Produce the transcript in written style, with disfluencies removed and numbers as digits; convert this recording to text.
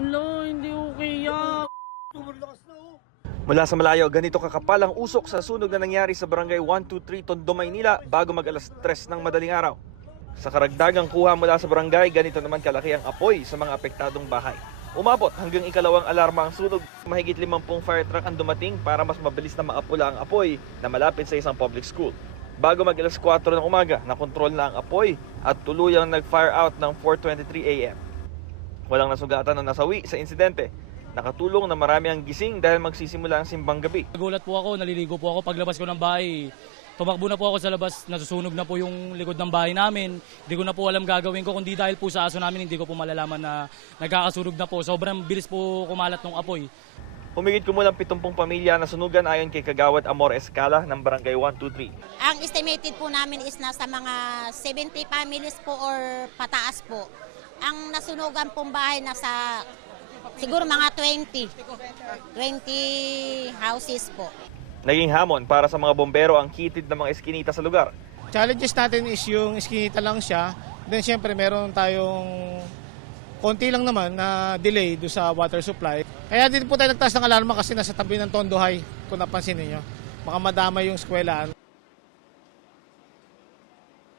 Ala, hindi okay yan. Mula sa malayo, ganito kakapal ang usok sa sunog na nangyari sa Barangay 123 Tondo, Maynila bago mag alas 3 ng madaling araw. Sa karagdagang kuha mula sa barangay, ganito naman kalaki ang apoy sa mga apektadong bahay. Umabot hanggang ikalawang alarma ang sunog. Mahigit 50 fire truck ang dumating para mas mabilis na maapula ang apoy na malapit sa isang public school. Bago mag alas 4 ng umaga, nakontrol na ang apoy at tuluyang nag-fire out ng 4:23 AM. Walang nasugatan na nasawi sa insidente. Nakatulong na marami ang gising dahil magsisimula ang simbang gabi. Nagulat po ako, naliligo po ako paglabas ko ng bahay. Tumakbo na po ako sa labas, nasusunog na po yung likod ng bahay namin. Hindi ko na po alam gagawin ko, kundi dahil po sa aso namin, hindi ko po malalaman na nagkakasunog na po. Sobrang bilis po kumalat ng apoy. Humigit kumulang 70 pamilya na sunugan ayon kay Kagawad Amor Escala ng Barangay 123. Ang estimated po namin is nasa mga 70 families po or pataas po. Ang nasunugan pong bahay nasa siguro mga 20 houses po. Naging hamon para sa mga bombero ang kitid ng mga eskinita sa lugar. Challenges natin is yung eskinita lang siya. Then siyempre meron tayong konti lang naman na delay do sa water supply. Kaya din po tayo nagtaas ng alarma kasi nasa tabi ng Tondo High, kung napansin niyo. Baka madamay yung eskwelahan.